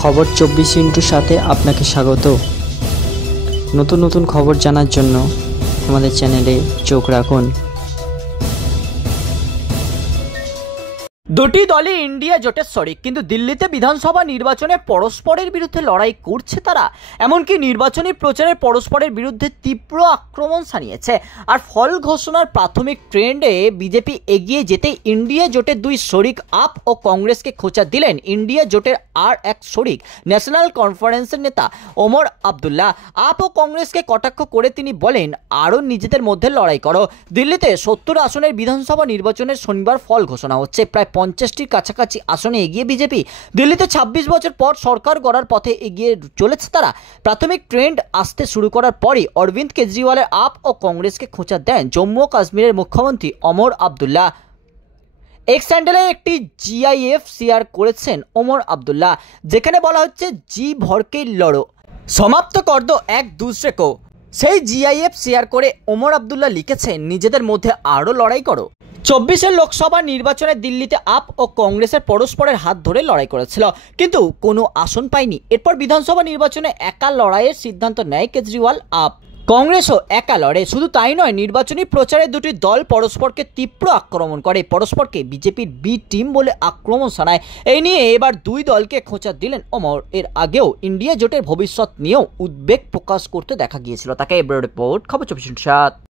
খবর 24 সাথে আপনাকে স্বাগত। নতুন নতুন খবর জানার জন্য আমাদের চ্যানেলে চোখ রাখুন। দুটি দলই ইন্ডিয়া জোটের শরিক, কিন্তু দিল্লিতে বিধানসভা নির্বাচনে পরস্পরের বিরুদ্ধে লড়াই করছে তারা। এমনকি নির্বাচনী প্রচারে পরস্পরের বিরুদ্ধে তীব্র আক্রমণ সানিয়েছে। আর ফল ঘোষণার প্রাথমিক ট্রেন্ডে বিজেপি এগিয়ে যেতে ইন্ডিয়া জোটের দুই শরিক আপ ও কংগ্রেসকে খোঁচা দিলেন ইন্ডিয়া জোটের আর এক শরিক ন্যাশনাল কনফারেন্সের নেতা ওমর আবদুল্লাহ। আপ ও কংগ্রেসকে কটাক্ষ করে তিনি বলেন, আরও নিজেদের মধ্যে লড়াই করো। দিল্লিতে 70 আসনের বিধানসভা নির্বাচনের শনিবার ফল ঘোষণা হচ্ছে। প্রায় 50টির কাছাকাছি আসনে এগিয়ে বিজেপি। দিল্লিতে 26 বছর পর সরকার গড়ার পথে এগিয়ে চলেছে তারা। প্রাথমিক ট্রেন্ড আসতে শুরু করার পরই অরবিন্দ কেজরিওয়ালের আপ ও কংগ্রেসকে খোঁচা দেন জম্মু ও কাশ্মীরের মুখ্যমন্ত্রী ওমর আবদুল্লাহ। এক্স হ্যান্ডেলে একটি জিআইএফ শেয়ার করেছেন ওমর আবদুল্লাহ, যেখানে বলা হচ্ছে জি ভরকে লড়ো, সমাপ্ত কর দো এক দুসরে কো। সেই জিআইএফ শেয়ার করে ওমর আবদুল্লাহ লিখেছেন, নিজেদের মধ্যে আরও লড়াই করো। 24 লোকসভা নির্বাচনে দিল্লিতে আপ ও কংগ্রেসের পরস্পরের হাত ধরে লড়াই করেছিল, কিন্তু কোনো আসন পায়নি। এরপর বিধানসভা নির্বাচনে একা লড়াইয়ের সিদ্ধান্ত নেয় কেজরিওয়াল। আপ কংগ্রেসও একা লড়ে। শুধু তাই নয়, নির্বাচনী প্রচারে দুটি দল পরস্পরকে তীব্র আক্রমণ করে, পরস্পরকে বিজেপির বি টিম বলে আক্রমণ শানায়। এই নিয়ে এবার দুই দলকে খোঁচা দিলেন ওমর। এর আগেও ইন্ডিয়া জোটের ভবিষ্যৎ নিয়েও উদ্বেগ প্রকাশ করতে দেখা গিয়েছিল তাকে। রিপোর্ট খবর 24/7।